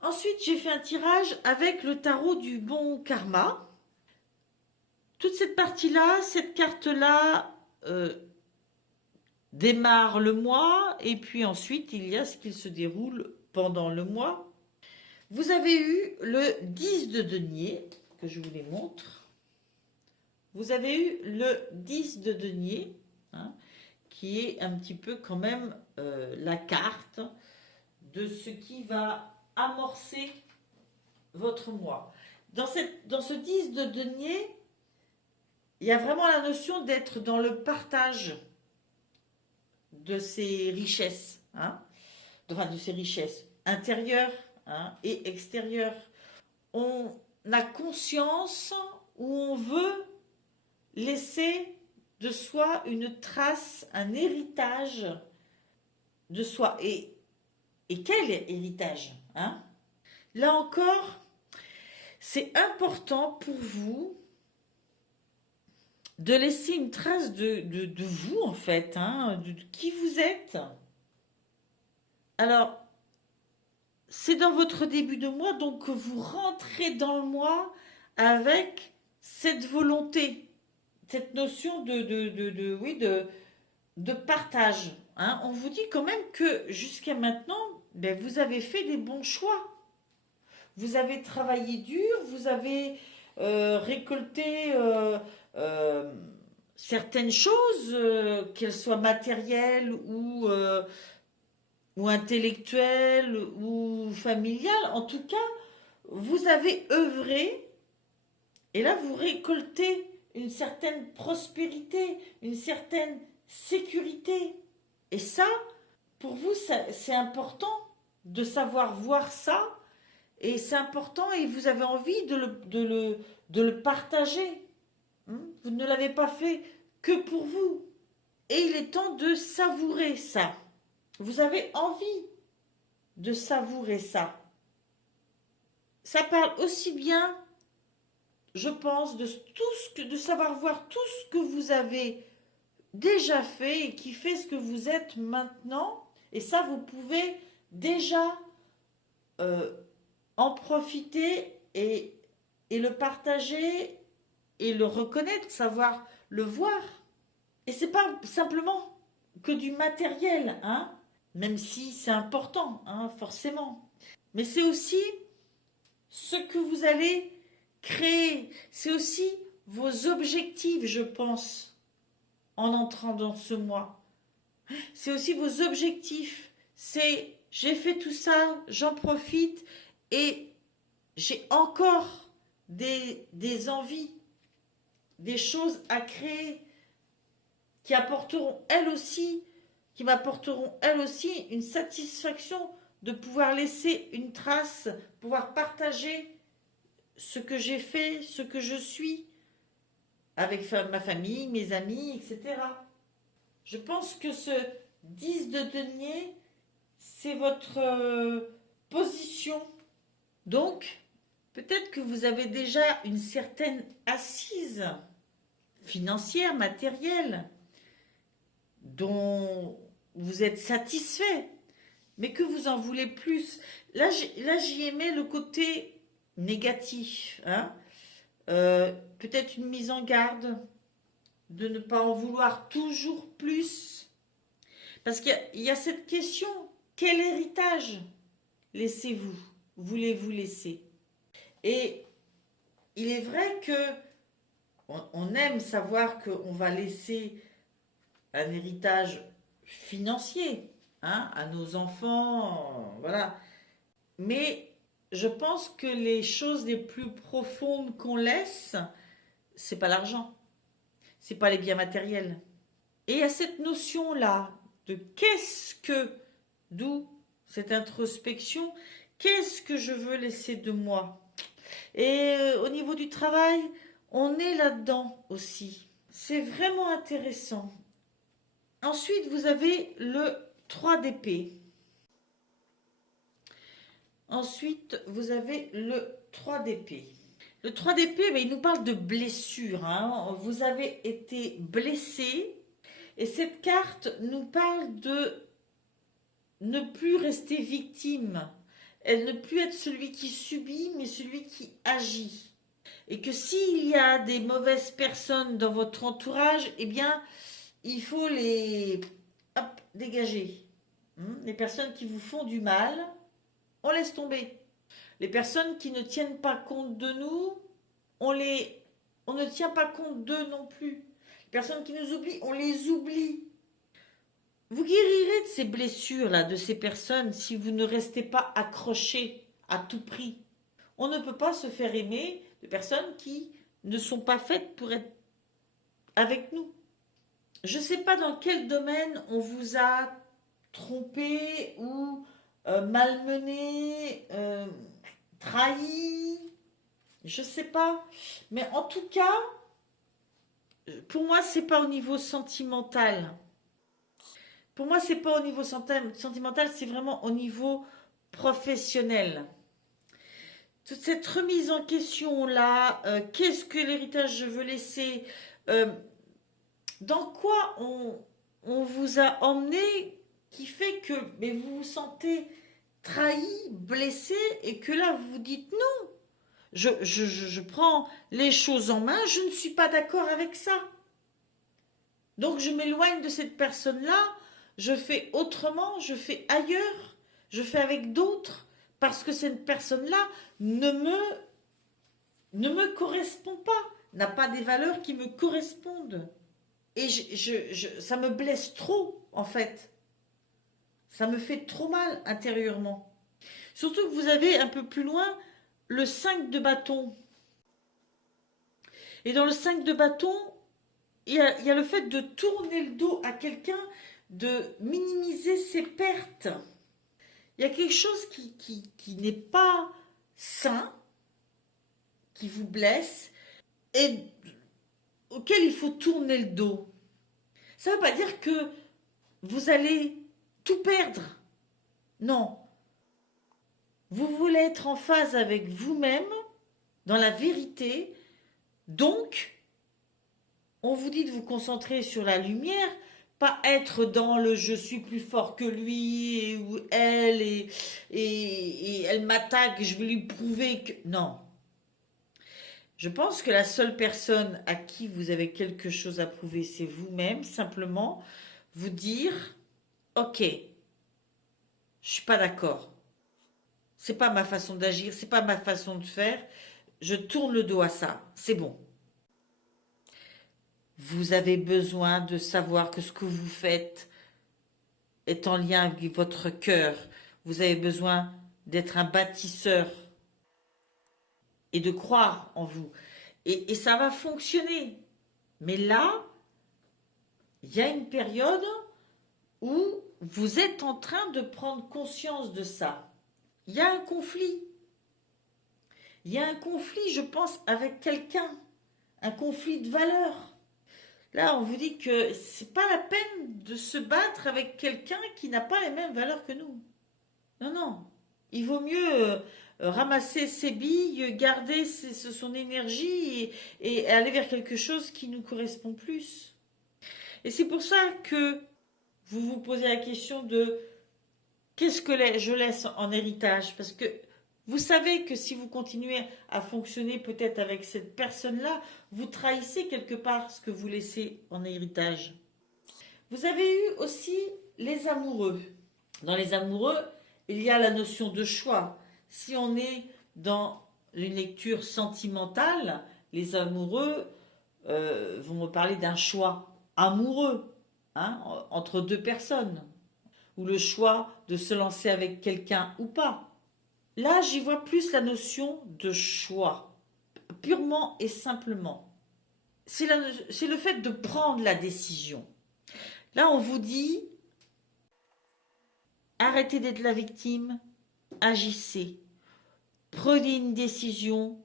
Ensuite, j'ai fait un tirage avec le tarot du bon karma. Toute cette partie-là, cette carte-là démarre le mois et puis ensuite il y a ce qui se déroule pendant le mois. Vous avez eu le 10 de denier, que je vous les montre. Vous avez eu le 10 de denier, hein, qui est un petit peu quand même la carte de ce qui va amorcer votre mois. Dans ce 10 de denier, il y a vraiment la notion d'être dans le partage de ces richesses, hein, enfin de ces richesses intérieures, hein, et extérieures. On a conscience où on veut laisser de soi une trace, un héritage de soi. Et quel héritage, hein? Là encore, c'est important pour vous de laisser une trace de vous, en fait, hein, de qui vous êtes. Alors, c'est dans votre début de mois, donc que vous rentrez dans le mois avec cette volonté, cette notion de partage, hein. On vous dit quand même que jusqu'à maintenant, ben, vous avez fait des bons choix. Vous avez travaillé dur, vous avez récolté certaines choses, qu'elles soient matérielles ou intellectuelles ou familiales. En tout cas, vous avez œuvré et là, vous récoltez une certaine prospérité, une certaine sécurité. Et ça, pour vous, c'est important de savoir voir ça. Et c'est important et vous avez envie de le partager. Vous ne l'avez pas fait que pour vous. Et il est temps de savourer ça. Vous avez envie de savourer ça. Ça parle aussi bien, je pense, de savoir voir tout ce que vous avez déjà fait et qui fait ce que vous êtes maintenant. Et ça, vous pouvez déjà en profiter et le partager et le reconnaître, savoir le voir. Et c'est pas simplement que du matériel, hein, même si c'est important, hein, forcément. Mais c'est aussi ce que vous allez créer. C'est aussi vos objectifs, je pense, en entrant dans ce mois. C'est aussi vos objectifs. C'est j'ai fait tout ça, j'en profite et j'ai encore des envies, des choses à créer qui m'apporteront elles aussi une satisfaction de pouvoir laisser une trace, pouvoir partager ce que j'ai fait, ce que je suis avec ma famille, mes amis, etc. Je pense que ce 10 de denier, c'est votre position. Donc, peut-être que vous avez déjà une certaine assise financière, matérielle, dont vous êtes satisfait, mais que vous en voulez plus. Là, j'y aimais le côté négatif, hein. Peut-être une mise en garde de ne pas en vouloir toujours plus. Parce qu'il y a cette question, quel héritage laissez-vous? Voulez-vous laisser? Et il est vrai que on aime savoir qu'on va laisser un héritage financier, hein, à nos enfants, voilà. Mais je pense que les choses les plus profondes qu'on laisse, c'est pas l'argent, c'est pas les biens matériels. Et il y a cette notion-là de d'où cette introspection, qu'est-ce que je veux laisser de moi? Et au niveau du travail, on est là-dedans aussi. C'est vraiment intéressant. Ensuite, vous avez le 3 d'épée. Ensuite, vous avez le 3 d'épée. Le 3 d'épée, il nous parle de blessure, hein. Vous avez été blessé. Et cette carte nous parle de ne plus rester victime. Elle ne plus être celui qui subit, mais celui qui agit. Et que s'il y a des mauvaises personnes dans votre entourage, eh bien, il faut les dégager. Les personnes qui vous font du mal, on laisse tomber. Les personnes qui ne tiennent pas compte de nous, on ne tient pas compte d'eux non plus. Les personnes qui nous oublient, on les oublie. Vous guérirez de ces blessures-là, de ces personnes, si vous ne restez pas accroché à tout prix. On ne peut pas se faire aimer de personnes qui ne sont pas faites pour être avec nous. Je ne sais pas dans quel domaine on vous a trompé ou malmené, trahi, je ne sais pas. Mais en tout cas, pour moi, c'est pas au niveau sentimental. Pour moi, c'est pas au niveau sentimental, c'est vraiment au niveau professionnel. Toute cette remise en question là, qu'est-ce que l'héritage je veux laisser, euh, dans quoi on vous a emmené qui fait que mais vous vous sentez trahi, blessé et que là vous vous dites non, je prends les choses en main, je ne suis pas d'accord avec ça. Donc je m'éloigne de cette personne-là, je fais autrement, je fais ailleurs, je fais avec d'autres, parce que cette personne-là ne me correspond pas, n'a pas des valeurs qui me correspondent. Et ça me blesse trop, en fait. Ça me fait trop mal intérieurement. Surtout que vous avez un peu plus loin le 5 de bâton. Et dans le 5 de bâton, il y a le fait de tourner le dos à quelqu'un, de minimiser ses pertes. Il y a quelque chose qui n'est pas sain, qui vous blesse, et auquel il faut tourner le dos. Ça ne veut pas dire que vous allez tout perdre. Non. Vous voulez être en phase avec vous-même, dans la vérité. Donc, on vous dit de vous concentrer sur la lumière, pas être dans le je suis plus fort que lui ou elle et elle m'attaque, je vais lui prouver que... Non. Je pense que la seule personne à qui vous avez quelque chose à prouver, c'est vous-même. Simplement, vous dire, ok, je suis pas d'accord. C'est pas ma façon d'agir, c'est pas ma façon de faire. Je tourne le dos à ça. C'est bon. Vous avez besoin de savoir que ce que vous faites est en lien avec votre cœur. Vous avez besoin d'être un bâtisseur et de croire en vous. Et ça va fonctionner. Mais là, il y a une période où vous êtes en train de prendre conscience de ça. Il y a un conflit. Il y a un conflit, je pense, avec quelqu'un. Un conflit de valeurs. Là, on vous dit que c'est pas la peine de se battre avec quelqu'un qui n'a pas les mêmes valeurs que nous. Non, non. Il vaut mieux ramasser ses billes, garder son énergie et aller vers quelque chose qui nous correspond plus. Et c'est pour ça que vous vous posez la question de qu'est-ce que je laisse en héritage? Parce que vous savez que si vous continuez à fonctionner peut-être avec cette personne-là, vous trahissez quelque part ce que vous laissez en héritage. Vous avez eu aussi les amoureux. Dans les amoureux, il y a la notion de choix. Si on est dans une lecture sentimentale, les amoureux vont me parler d'un choix amoureux, hein, entre deux personnes, ou le choix de se lancer avec quelqu'un ou pas. Là, j'y vois plus la notion de choix, purement et simplement. C'est le fait de prendre la décision. Là, on vous dit, arrêtez d'être la victime, agissez. Prenez une décision,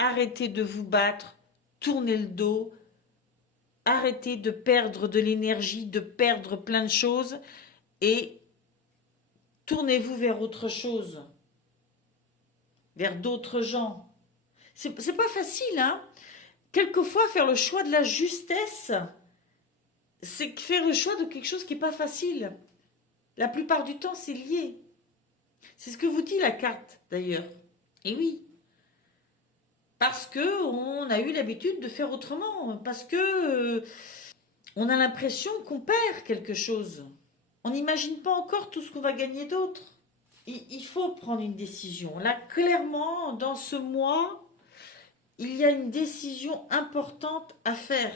arrêtez de vous battre, tournez le dos, arrêtez de perdre de l'énergie, de perdre plein de choses et tournez-vous vers autre chose, vers d'autres gens. C'est pas facile, hein. Quelquefois, faire le choix de la justesse, c'est faire le choix de quelque chose qui n'est pas facile. La plupart du temps, c'est lié. C'est ce que vous dit la carte, d'ailleurs. Et oui. Parce qu'on a eu l'habitude de faire autrement. Parce que on a l'impression qu'on perd quelque chose. On n'imagine pas encore tout ce qu'on va gagner d'autre. Il faut prendre une décision. Là, clairement, dans ce mois, il y a une décision importante à faire.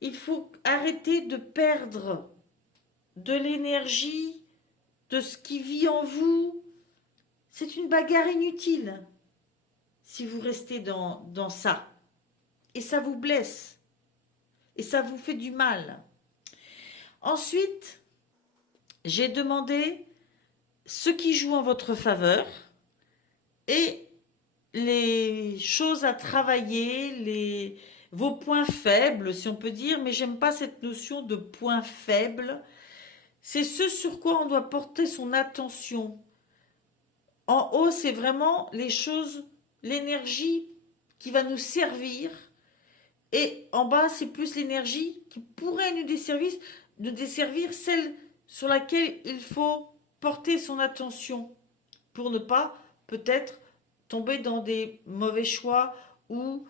Il faut arrêter de perdre de l'énergie, de ce qui vit en vous. C'est une bagarre inutile si vous restez dans ça. Et ça vous blesse. Et ça vous fait du mal. Ensuite, j'ai demandé ce qui joue en votre faveur et les choses à travailler, vos points faibles, si on peut dire, mais j'aime pas cette notion de points faibles. C'est ce sur quoi on doit porter son attention. En haut, c'est vraiment les choses, l'énergie qui va nous servir. Et en bas, c'est plus l'énergie qui pourrait nous desservir, celle sur laquelle il faut porter son attention pour ne pas peut-être tomber dans des mauvais choix ou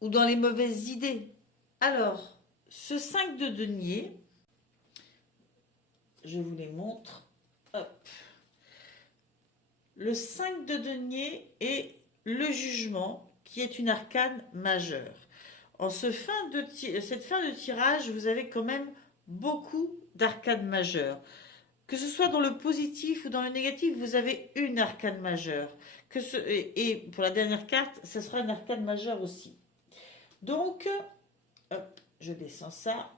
dans les mauvaises idées. Alors, ce 5 de denier, je vous les montre. Hop. Le 5 de denier est le jugement, qui est une arcane majeure. En cette fin de tirage, vous avez quand même beaucoup d'arcanes majeures. Que ce soit dans le positif ou dans le négatif, vous avez une arcane majeure. Et pour la dernière carte, ce sera une arcane majeure aussi. Donc, hop, je descends ça.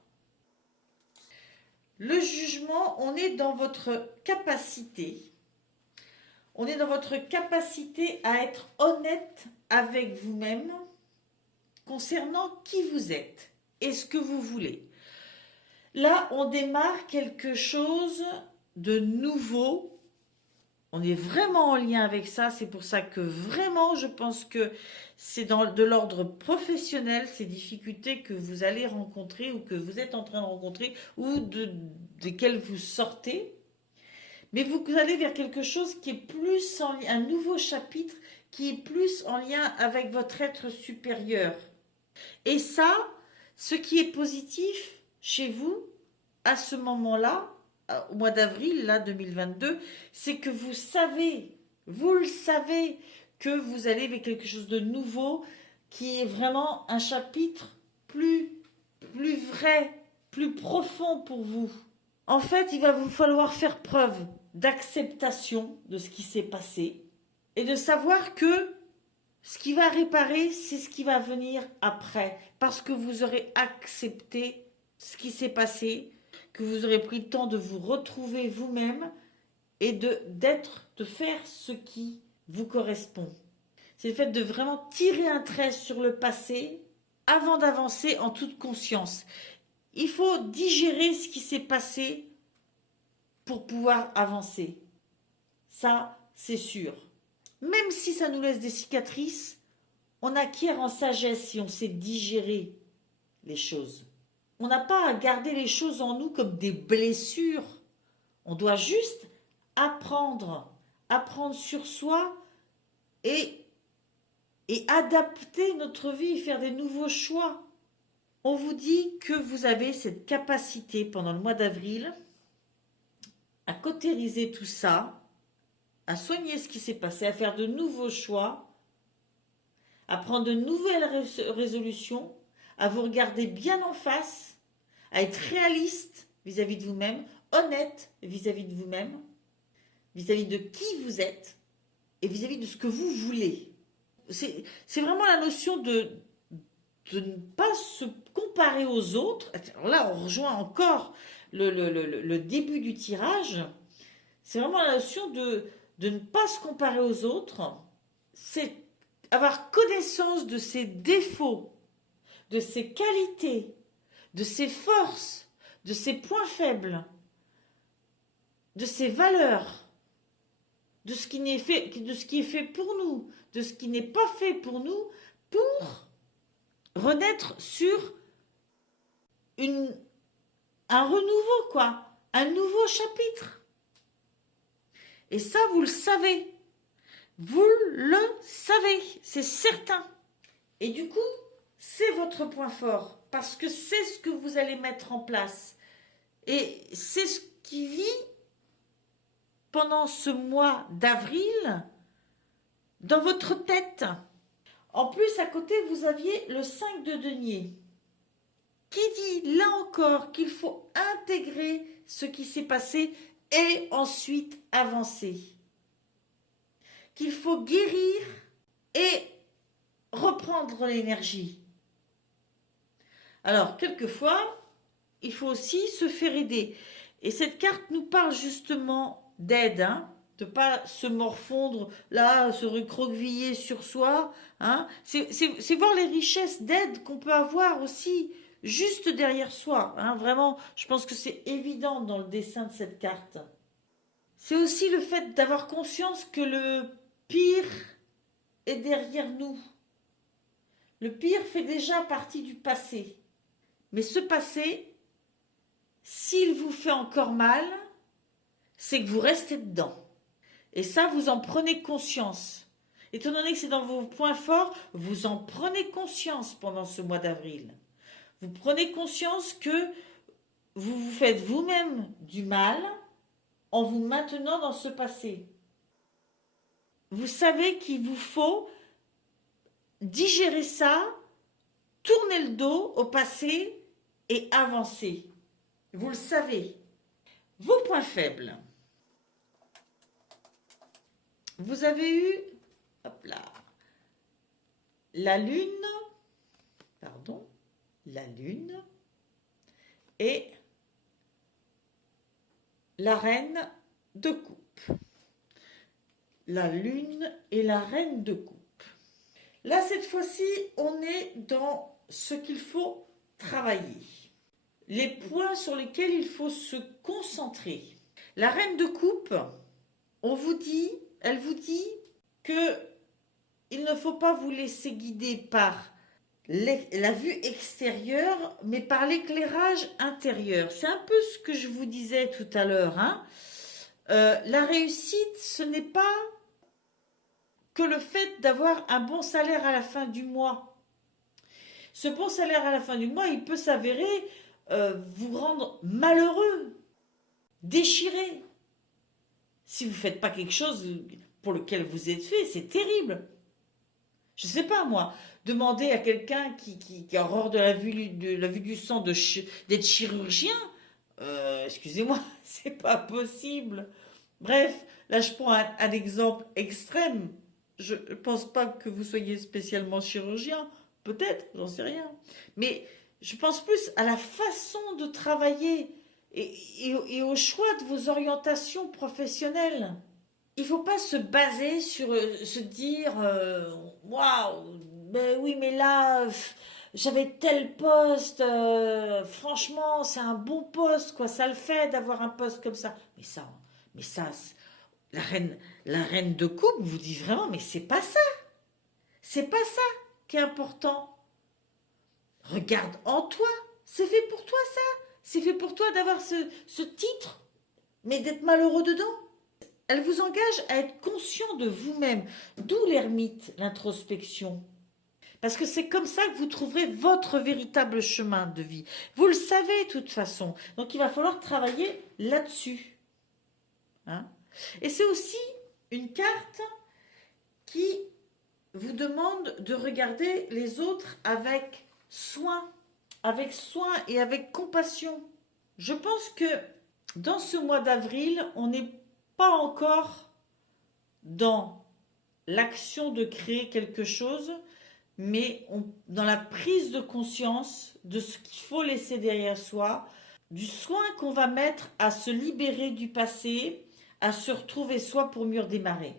Le jugement, on est dans votre capacité. On est dans votre capacité à être honnête avec vous-même concernant qui vous êtes et ce que vous voulez. Là, on démarre quelque chose de nouveau. On est vraiment en lien avec ça. C'est pour ça que vraiment, je pense que c'est de l'ordre professionnel, ces difficultés que vous allez rencontrer ou que vous êtes en train de rencontrer ou desquelles vous sortez. Mais vous allez vers quelque chose qui est plus en lien, un nouveau chapitre qui est plus en lien avec votre être supérieur. Et ça, ce qui est positif chez vous, à ce moment-là, au mois d'avril, là, 2022, c'est que vous le savez, que vous allez vers quelque chose de nouveau, qui est vraiment un chapitre plus vrai, plus profond pour vous. En fait, il va vous falloir faire preuve d'acceptation de ce qui s'est passé et de savoir que ce qui va réparer, c'est ce qui va venir après, parce que vous aurez accepté ce qui s'est passé, que vous aurez pris le temps de vous retrouver vous-même et de faire ce qui vous correspond. C'est le fait de vraiment tirer un trait sur le passé avant d'avancer en toute conscience. Il faut digérer ce qui s'est passé pour pouvoir avancer. Ça, c'est sûr. Même si ça nous laisse des cicatrices, on acquiert en sagesse si on sait digérer les choses. On n'a pas à garder les choses en nous comme des blessures. On doit juste apprendre sur soi et adapter notre vie, faire des nouveaux choix. On vous dit que vous avez cette capacité pendant le mois d'avril à cautériser tout ça, à soigner ce qui s'est passé, à faire de nouveaux choix, à prendre de nouvelles résolutions, à vous regarder bien en face, à être réaliste vis-à-vis de vous-même, honnête vis-à-vis de vous-même, vis-à-vis de qui vous êtes et vis-à-vis de ce que vous voulez. C'est vraiment la notion de ne pas se comparer aux autres. Alors là, on rejoint encore le début du tirage. C'est vraiment la notion de ne pas se comparer aux autres. C'est avoir connaissance de ses défauts, de ses qualités, de ses forces, de ses points faibles, de ses valeurs, de ce qui est fait pour nous, de ce qui n'est pas fait pour nous, pour renaître sur un renouveau, quoi, un nouveau chapitre. Et ça, vous le savez. Vous le savez, c'est certain. Et du coup, c'est votre point fort, parce que c'est ce que vous allez mettre en place. Et c'est ce qui vit pendant ce mois d'avril dans votre tête. En plus, à côté, vous aviez le 5 de denier, qui dit là encore qu'il faut intégrer ce qui s'est passé et ensuite avancer. Qu'il faut guérir et reprendre l'énergie. Alors, quelquefois, il faut aussi se faire aider. Et cette carte nous parle justement d'aide, hein, de ne pas se morfondre, là, se recroqueviller sur soi. Hein. C'est voir les richesses d'aide qu'on peut avoir aussi juste derrière soi. Hein. Vraiment, je pense que c'est évident dans le dessin de cette carte. C'est aussi le fait d'avoir conscience que le pire est derrière nous. Le pire fait déjà partie du passé. Mais ce passé, s'il vous fait encore mal, c'est que vous restez dedans. Et ça, vous en prenez conscience. Étant donné que c'est dans vos points forts, vous en prenez conscience pendant ce mois d'avril. Vous prenez conscience que vous vous faites vous-même du mal en vous maintenant dans ce passé. Vous savez qu'il vous faut digérer ça, tourner le dos au passé et avancer. Vous le savez. Vos points faibles. Vous avez eu, hop là, la lune et la reine de coupe. La lune et la reine de coupe. Là, cette fois-ci, on est dans ce qu'il faut travailler. Les points sur lesquels il faut se concentrer. La reine de coupe, elle vous dit que il ne faut pas vous laisser guider par la vue extérieure, mais par l'éclairage intérieur. C'est un peu ce que je vous disais tout à l'heure. Hein. La réussite, ce n'est pas que le fait d'avoir un bon salaire à la fin du mois. Ce bon salaire à la fin du mois, il peut s'avérer vous rendre malheureux, déchiré. Si vous ne faites pas quelque chose pour lequel vous êtes fait, c'est terrible. Je ne sais pas, moi, demander à quelqu'un qui a horreur de la vue du sang d'être chirurgien, excusez-moi, c'est pas possible. Bref, là je prends un exemple extrême. Je ne pense pas que vous soyez spécialement chirurgien, peut-être, j'en sais rien. Mais je pense plus à la façon de travailler et au choix de vos orientations professionnelles. Il ne faut pas se baser sur se dire waouh, ben oui, mais là, j'avais tel poste, franchement, c'est un bon poste, quoi, ça le fait d'avoir un poste comme ça. Mais ça, la reine de coupe vous dit vraiment, mais c'est pas ça. C'est pas ça qui est important. Regarde en toi, c'est fait pour toi ça. C'est fait pour toi d'avoir ce titre, mais d'être malheureux dedans. Elle vous engage à être conscient de vous-même, d'où l'ermite, l'introspection. Parce que c'est comme ça que vous trouverez votre véritable chemin de vie. Vous le savez de toute façon. Donc il va falloir travailler là-dessus. Hein? Et c'est aussi une carte qui vous demande de regarder les autres avec soin et avec compassion. Je pense que dans ce mois d'avril, on n'est pas encore dans l'action de créer quelque chose, mais dans la prise de conscience de ce qu'il faut laisser derrière soi, du soin qu'on va mettre à se libérer du passé, à se retrouver soi pour mieux redémarrer.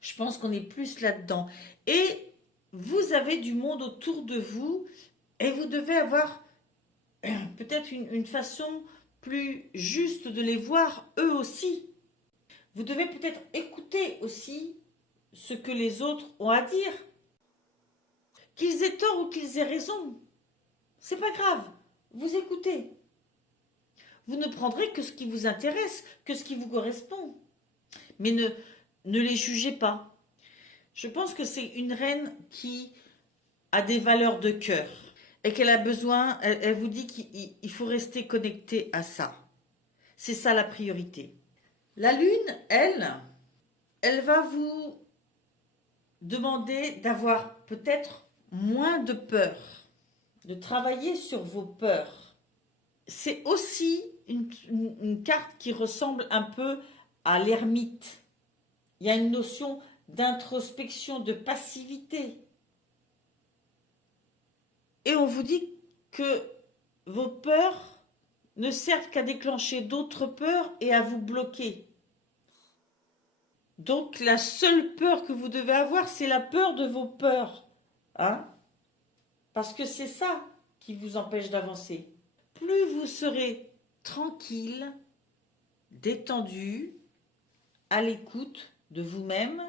Je pense qu'on est plus là-dedans. Et vous avez du monde autour de vous et vous devez avoir peut-être une façon plus juste de les voir eux aussi. Vous devez peut-être écouter aussi ce que les autres ont à dire. Qu'ils aient tort ou qu'ils aient raison, c'est pas grave, vous écoutez. Vous ne prendrez que ce qui vous intéresse, que ce qui vous correspond. Mais ne les jugez pas. Je pense que c'est une reine qui a des valeurs de cœur et qu'elle a besoin, elle vous dit qu'il faut rester connecté à ça. C'est ça la priorité. La lune, elle va vous demander d'avoir peut-être moins de peur, de travailler sur vos peurs. C'est aussi une carte qui ressemble un peu à l'ermite. Il y a une notion d'introspection, de passivité. Et on vous dit que vos peurs ne servent qu'à déclencher d'autres peurs et à vous bloquer. Donc la seule peur que vous devez avoir, c'est la peur de vos peurs. Hein? Parce que c'est ça qui vous empêche d'avancer. Plus vous serez tranquille, détendu, à l'écoute de vous-même,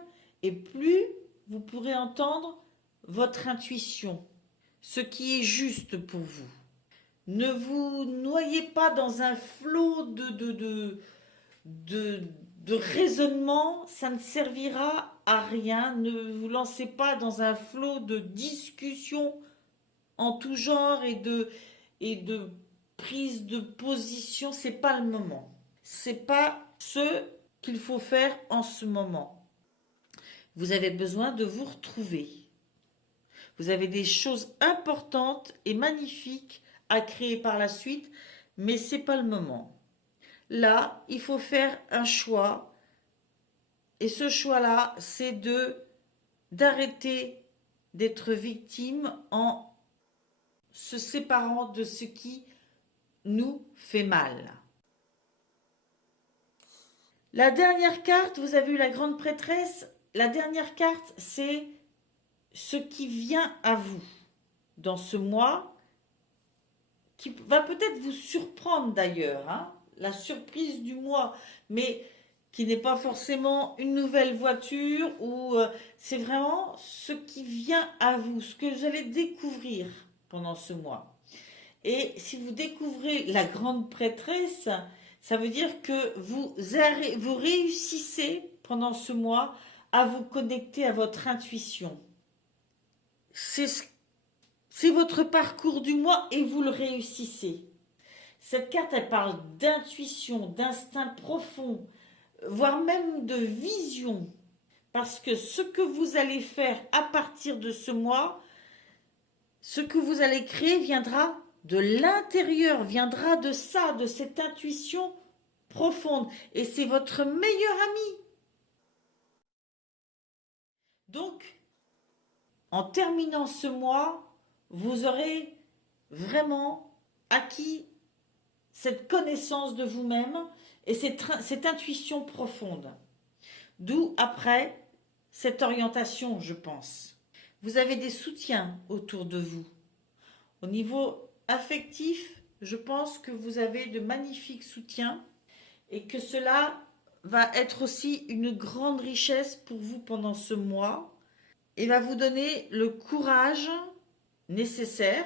et plus vous pourrez entendre votre intuition, ce qui est juste pour vous. Ne vous noyez pas dans un flot de raisonnement, ça ne servira à rien. Ne vous lancez pas dans un flot de discussions en tout genre et de prise de position. C'est pas le moment. C'est pas ce qu'il faut faire en ce moment. Vous avez besoin de vous retrouver. Vous avez des choses importantes et magnifiques à créer par la suite, mais c'est pas le moment. Là, il faut faire un choix, et ce choix-là, c'est d'arrêter d'être victime en se séparant de ce qui nous fait mal. La dernière carte, vous avez eu la grande prêtresse. La dernière carte, c'est ce qui vient à vous dans ce mois, qui va peut-être vous surprendre d'ailleurs, hein, la surprise du mois, mais qui n'est pas forcément une nouvelle voiture, ou c'est vraiment ce qui vient à vous, ce que vous allez découvrir pendant ce mois. Et si vous découvrez la grande prêtresse, ça veut dire que vous réussissez pendant ce mois à vous connecter à votre intuition. C'est votre parcours du mois et vous le réussissez. Cette carte, elle parle d'intuition, d'instinct profond, voire même de vision. Parce que ce que vous allez faire à partir de ce mois, ce que vous allez créer viendra de l'intérieur, viendra de ça, de cette intuition profonde. Et c'est votre meilleur ami. Donc, en terminant ce mois, vous aurez vraiment acquis cette connaissance de vous-même et cette intuition profonde. D'où après cette orientation, je pense. Vous avez des soutiens autour de vous. Au niveau affectif, je pense que vous avez de magnifiques soutiens et que cela va être aussi une grande richesse pour vous pendant ce mois et va vous donner le courage nécessaire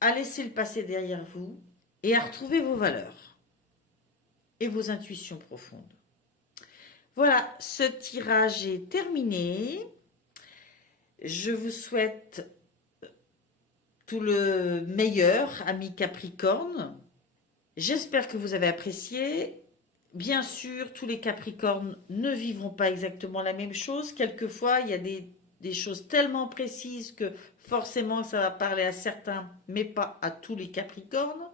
à laisser le passé derrière vous et à retrouver vos valeurs et vos intuitions profondes. Voilà, ce tirage est terminé. Je vous souhaite tout le meilleur, amis Capricorne. J'espère que vous avez apprécié. Bien sûr, tous les Capricornes ne vivront pas exactement la même chose. Quelquefois, il y a des choses tellement précises que forcément ça va parler à certains, mais pas à tous les Capricornes.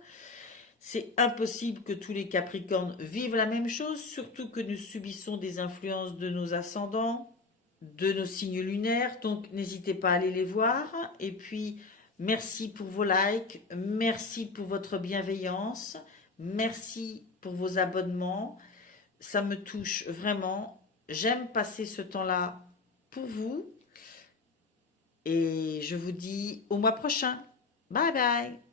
C'est impossible que tous les Capricornes vivent la même chose, surtout que nous subissons des influences de nos ascendants, de nos signes lunaires. Donc, n'hésitez pas à aller les voir. Et puis, merci pour vos likes, merci pour votre bienveillance, merci pour vos abonnements. Ça me touche vraiment. J'aime passer ce temps-là pour vous. Et je vous dis au mois prochain. Bye bye.